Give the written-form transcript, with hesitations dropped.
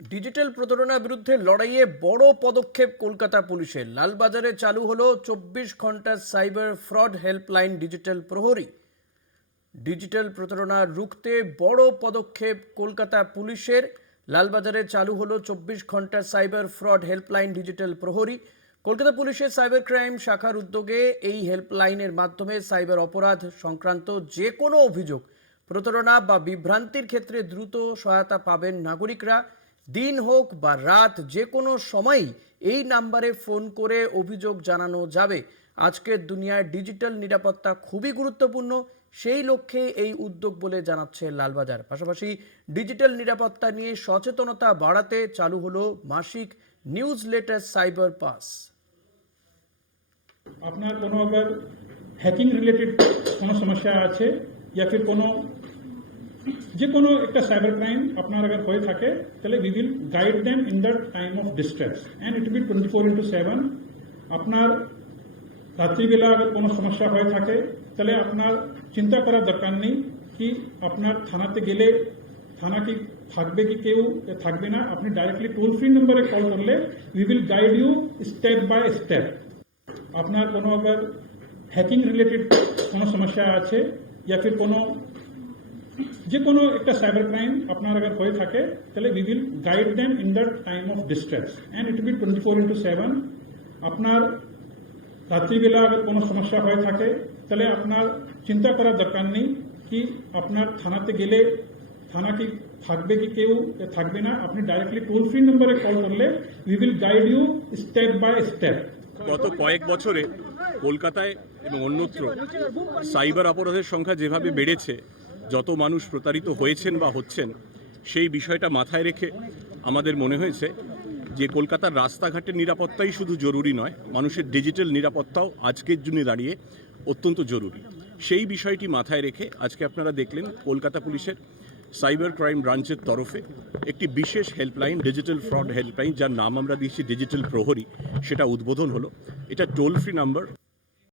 Digital প্রতারণার বিরুদ্ধে লড়াইয়ে বড় পদক্ষেপ কলকাতা পুলিশের। লালবাজারে চালু হলো 24 ঘন্টা সাইবার ফ্রড হেল্পলাইন ডিজিটাল প্রহরী। ডিজিটাল প্রতারণা রুখতে বড় পদক্ষেপ কলকাতা পুলিশের। লালবাজারে চালু হলো 24 ঘন্টা সাইবার ফ্রড হেল্পলাইন ডিজিটাল প্রহরী। কলকাতা পুলিশের সাইবার ক্রাইম শাখার উদ্যোগে এই হেল্পলাইনের মাধ্যমে সাইবার অপরাধ সংক্রান্ত যে কোনো অভিযোগ, প্রতারণা বা বিভ্রান্তির ক্ষেত্রে দ্রুত সহায়তা পাবেন নাগরিকরা। দিন হোক বা রাত, যে কোনো সময়ই এই নাম্বারে ফোন করে অভিযোগ জানানো যাবে। আজকের দুনিয়ায় ডিজিটাল নিরাপত্তা খুবই গুরুত্বপূর্ণ, সেই লক্ষ্যে এই উদ্যোগ বলে জানাচ্ছে লালবাজার। পাশাপাশি ডিজিটাল নিরাপত্তা নিয়ে সচেতনতা বাড়াতে চালু হলো মাসিক নিউজ লেটার সাইবার পাস। আপনার কোনো अगर হ্যাকিং রিলেটেড কোনো সমস্যা আছে या फिर কোনো যে কোনো একটা সাইবার ক্রাইম আপনার अगर হয়ে থাকে তাহলে we will guide them in the time of distress and it will be 24/7। আপনার রাত্রিবেলা अगर কোনো সমস্যা হয়ে থাকে তাহলে আপনার চিন্তা করার দরকার নেই কি আপনার থানাতে গেলে থানা কি থাকবে কি কেউ থাকবে না। আপনি ডাইরেক্টলি টোল ফ্রি নম্বরে কল করলে we will guide you step by step. আপনার কোনো अगर হ্যাকিং রিলেটেড কোনো সমস্যা আছে या फिर কোনো যে কোনো একটা সাইবার ক্রাইম আপনার अगर হয়ে থাকে তাহলে we will guide them in the time of distress and it will be 24/7। আপনার রাত্রিবেলা अगर কোনো সমস্যা হয়ে থাকে তাহলে আপনার চিন্তা করার দরকার নেই কি আপনার থানাতে গেলে থানা কি থাকবে কি কেউ থাকবে না। আপনি ডাইরেক্টলি টোল ফ্রি নম্বরে কল করলে we will guide you step by step. গত কয়েক বছরে কলকাতায় এবং অন্যত্র সাইবার অপরাধের সংখ্যা যেভাবে বেড়েছে, যত মানুষ প্রতারিত হয়েছেন বা হচ্ছেন, সেই বিষয়টা মাথায় রেখে আমাদের মনে হয়েছে যে কলকাতার রাস্তাঘাটের নিরাপত্তাই শুধু জরুরি নয়, মানুষের ডিজিটাল নিরাপত্তাও আজকের দিনে দাঁড়িয়ে অত্যন্ত জরুরি। সেই বিষয়টি মাথায় রেখে আজকে আপনারা দেখলেন কলকাতা পুলিশের সাইবার ক্রাইম ব্রাঞ্চের তরফে একটি বিশেষ হেল্পলাইন, ডিজিটাল ফ্রড হেল্পলাইন, যার নাম আমরা দিয়েছি ডিজিটাল প্রহরী, সেটা উদ্বোধন হলো। এটা টোল ফ্রি নাম্বার